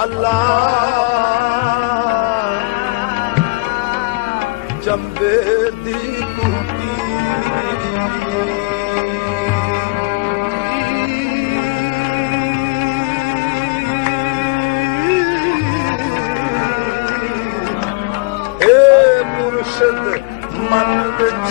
अल्लाह चंबे दी बूटी ए मुर्शिद मन विच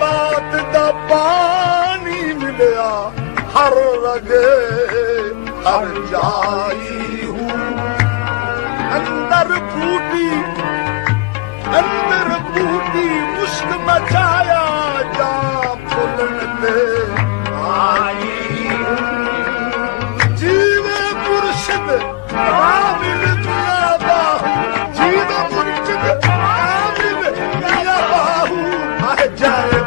बात दा पानी मिलिया हर रगे हर जाई हूँ अंदर बूटी मुश्क मचाया जा फुलन पे आई जीवे मुर्शिद आमिल बाबा जीवे मुर्शिद आमिल बाबू आ जाए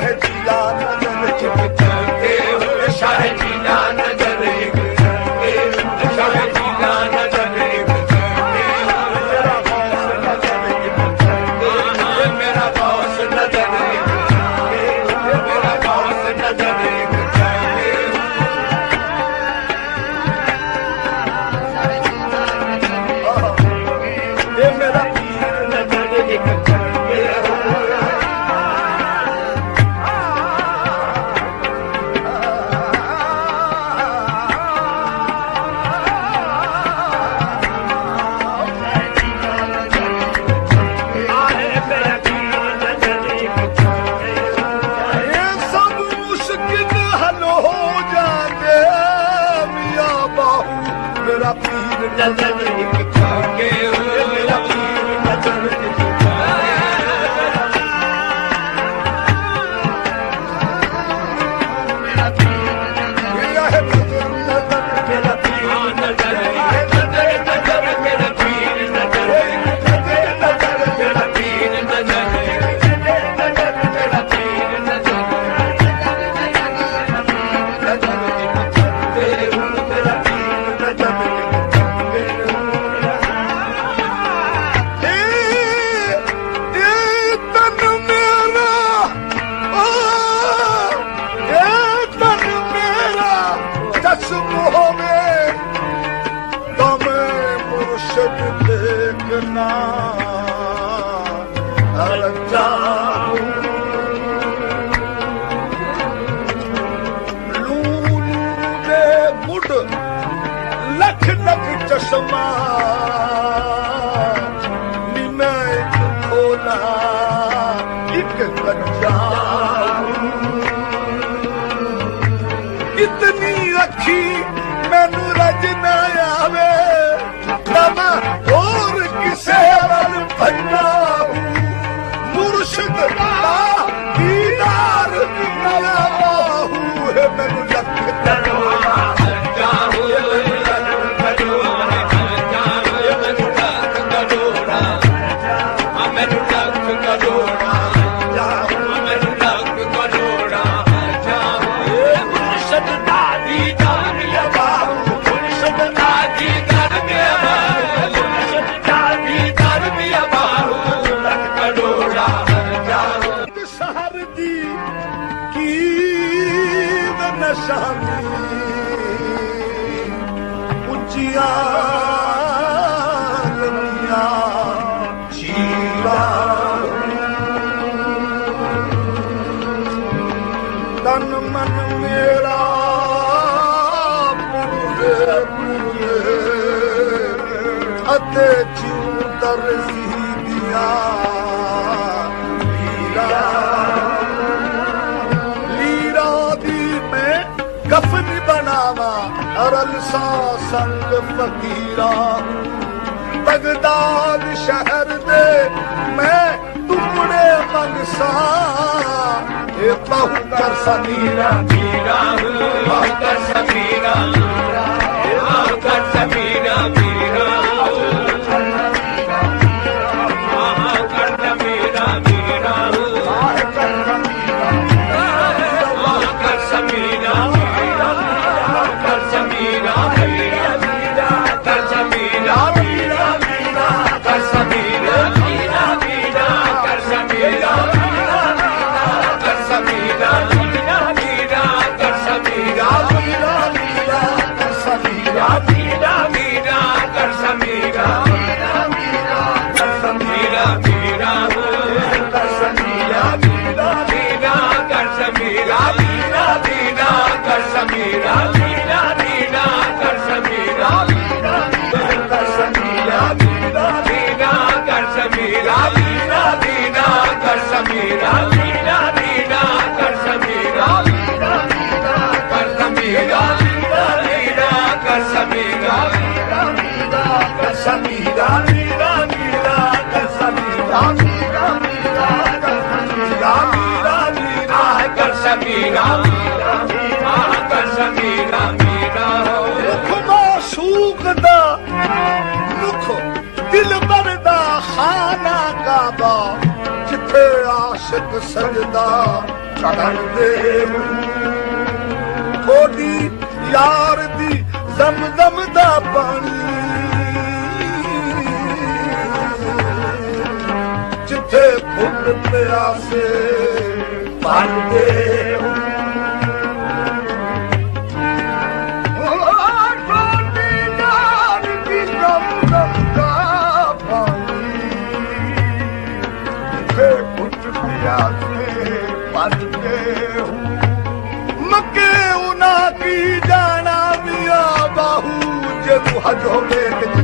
शाह जीला नजर एक करके शाह जीला नजर एक करके शाह जीला नजर एक करके मेरा बॉस नजर एक करके मेरा बॉस नजर एक करके मेरा बॉस नजर एक करके ये मेरा पीर नजर एक करके ये सब मुश्किल हल हो जाते मियां बाहू मेरा पीर नजर एक करके मेरा पीर नजर एक मेरा है नजर नजर मेरा पीर नजर नजर नजर मेरा पीर नजर नजर नजर मेरा पीर नजर नजर मेरा पीर नजर मेरा पीर नजर तन मेरा तन मेरा चश्म होवे दम मुर्शद देखना हर जाऊं लूलू दे मुड़ लख लख चश्मा नी मैं एक खोला एक कच्चा इतनी रखी मैनू रज ना आवे तब और किसे वल भजना मुर्शिद दा दीदार नया बाहू है मैनू लख करोड़ा शहर दी की नशानी ਉੱਚੀਆਂ ਲੰਮੀਆਂ ਚੀਰਾਂ ਤਨ ਮਨ ਮੇਰਾ ਪੂਰੇ ਪੂਰੇ ਅਤੇ ਜਿਉ ਦਰਜ਼ੀ ਦੀਆਂ ਲੀਰਾ ਦੀ ਮੈਂ ਕਫਨ ਬਣਾਵਾ ਅਰਲ ਸਾ ਸੰਗ ਫਕੀਰਾ ਬਗਦਾਦ ਸ਼ਹਿਰ ਦੇ ਮੈਂ ਟੁਕੜੇ ਮੰਗਸਾ ਇਹ ਬਹੁ ਕਰ ਸਮੀਰਾ ਮੀਰਾ ਬਹੁ ਕਰ ਸਮੀਰਾ ਬਹੁ ਕਰ ਸਮੀਰਾ ਮੀਰਾ सजदा ਕਰਦੇ ਥੋੜੀ ਯਾਰ ਦੀ ਜ਼ਮਜ਼ਮ ਦਾ ਪਾਣੀ ਜਿੱਥੇ ਫੁੱਲ ਪਿਆਸੇ ਭਰਦੇ मके उना की जाना मिया बाहू जे तू हज होवे